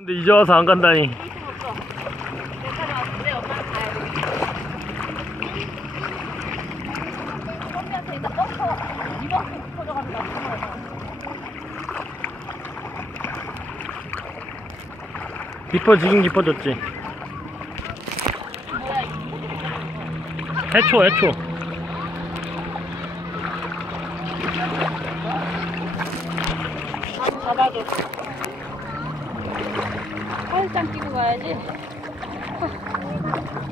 근데 이제 와서 안 간다니. 깊어지긴 깊어졌지. 해초. 잡아줘. 팔짱 끼고 가야지.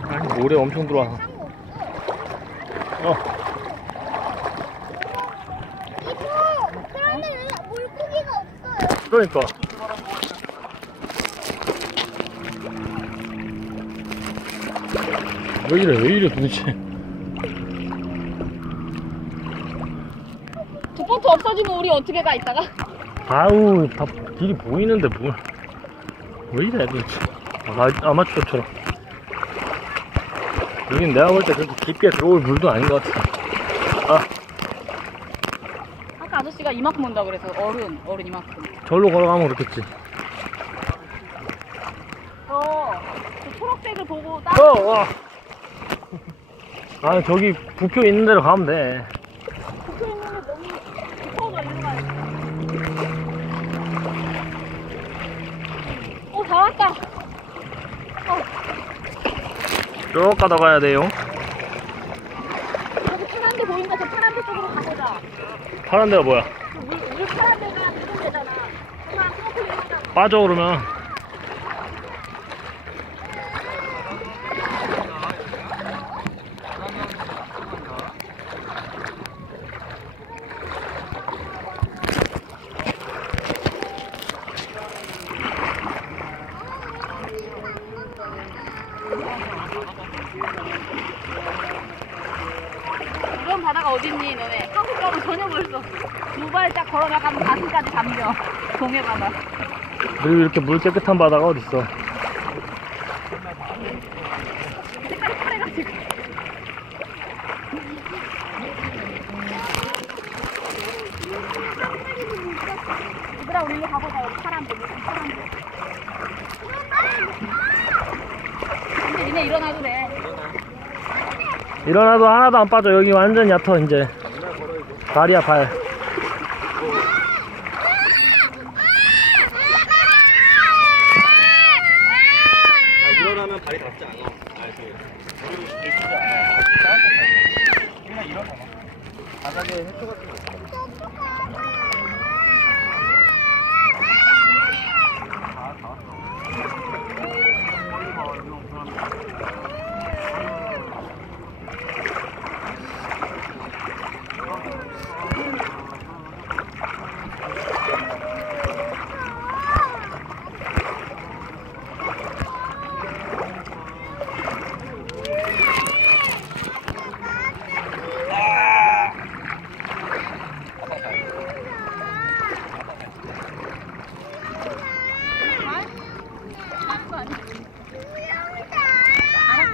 아니, 모래 엄청 들어와. 그런데 왜 물고기가 없어요? 그러니까. 왜 이래 도대체. 두 포트 없어지면 우리 어떻게 가 있다가? 아우, 다 길이 보이는데 뭘. 왜 이래 도대체. 아마추어처럼. 여긴 내가 볼 때 그렇게 깊게 들어올 물도 아닌 것 같아. 아까 아저씨가 이만큼 온다 그래서 어른 이만큼. 절로 걸어가면 그렇겠지. 그 초록색을 보고 와. 아, 저기 부표 있는 데로 가면 돼. 붙어 있는 게 너무 깊어서 일로 가야 돼. 다 왔다. 쭉 가다 가야 돼요. 여기 파란 데 보인다. 저 파란 데 쪽으로 가보자. 파란 데가 뭐야? 물 파란 데가 무슨 데잖아. 그만 스노클링 하자고. 빠져 그러면. 이런 바다가 어딨니 너네? 한국 가면 전혀 모르겠어. 두 발짝 걸어나가면 가슴까지 담겨. 동해 바다. 그리고 이렇게 물 깨끗한 바다가 어딨어. 색깔이 파래가지고. 얘들아 우리 일로 가보자. 여기 파란 데. 근데 니네 일어나도 돼. 일어나도 하나도 안 빠져. 여기 완전 얕어 이제. 발이야 발. 일어나면 발이 닿지 않아. 물이 들지 않아. 그냥 일어나. 바닥에 해초 같은 거 있어.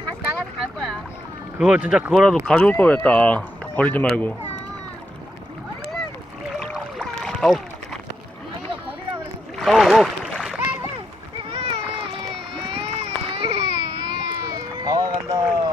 다시 나가서 갈 거야. 그거 진짜 그거라도 가져올 거였다. 버리지 말고. 아우. 아우. 나와 간다.